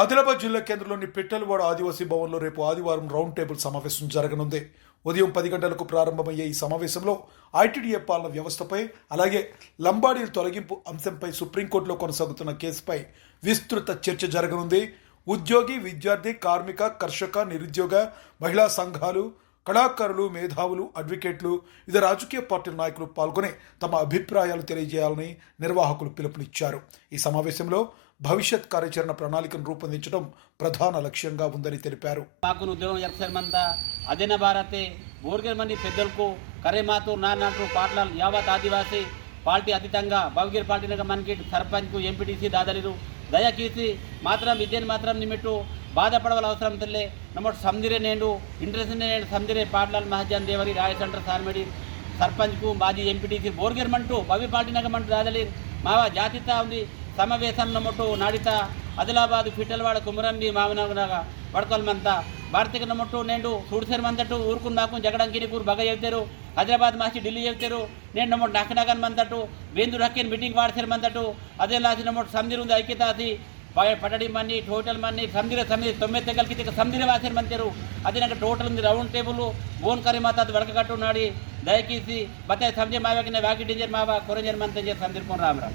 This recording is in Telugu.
ఆదిలాబాద్ జిల్లా కేంద్రంలోని పిట్టలవాడ ఆదివాసీ భవన్లో రేపు ఆదివారం రౌండ్ టేబుల్ సమావేశం జరగనుంది. ఉదయం 10 గంటలకు ప్రారంభమయ్యే ఈ సమావేశంలో ఐటీడీఏ పాలన వ్యవస్థపై, అలాగే లంబాడీల తొలగింపు అంశంపై సుప్రీంకోర్టులో కొనసాగుతున్న కేసుపై విస్తృత చర్చ జరగనుంది. ఉద్యోగి, విద్యార్థి, కార్మిక, కర్షక, నిరుద్యోగ, మహిళా సంఘాలు, కళాకారులు, మేధావులు, అడ్వకేట్లు, వివిధ రాజకీయ పార్టీల నాయకులు పాల్గొని తమ అభిప్రాయాలు తెలియజేయాలని నిర్వాహకులు పిలుపునిచ్చారు. ఈ సమావేశంలో భవిష్యత్ కార్యాచరణ ప్రణాళికను రూపొందించడం ప్రధాన లక్ష్యంగా ఉందని తెలిపారు. అదిన భారతే బోర్గర్ మంది పెద్దలకు కరేమాతు నాటు పాటలు యావత్ ఆదివాసీ పార్టీ అతీతంగా భవగిరి పార్టీ మనకి సర్పంచ్కు ఎంపీటీసీ దాదరిరు దయచేసి మాత్రం విద్యను మాత్రం నిమిట్టు బాధపడవల అవసరం తెల్లే నమ్మటి సందిరే నేను ఇంట్రెస్ట్ నేను సందిరే పాటల మహాజన్ దేవరి రాయచండ్ర సార్మెడి సర్పంచ్కు మాజీ ఎంపీటీసీ బోర్గర్ మంటూ భవి పార్టీ నగమంటూ దాదలి మావా జాతితా ఉంది సమావేశం నమ్మటు నాడిత ఆదిలాబాద్ పిట్టలవాడ కుమరంబి మామనగనగా వడకొల్మంతా భారతీయ నమ్మటు నేను సూడిసేరు ఊరుకుందాకు జగడంకిని కూరు బగ చెబుతారు హైదరాబాద్ మార్చి ఢిల్లీ చెబుతారు నేను నమ్మటు నక్కనగన్ మంతటు వేందురు హక్కిని మీటింగ్ వాడసేరు మంతటు అదే లాసి నమ్మటు సందిరు ఉంది ఐక్యతాసి పటడి మన్ని టోటల్ మన్ని సందిరే 9 తెగలకి సందిరే వాసేరు మంతారు అది నాకు టోటల్ ఉంది రౌండ్ టేబుల్ ఓన్ కరీ మాత వడకట్టు నాడి దయచేసి బతాయి సంజయ్ మావాకి వాకి డేంజర్ మావా కొరంజర్ మంత సందిర్కొని రామరావు.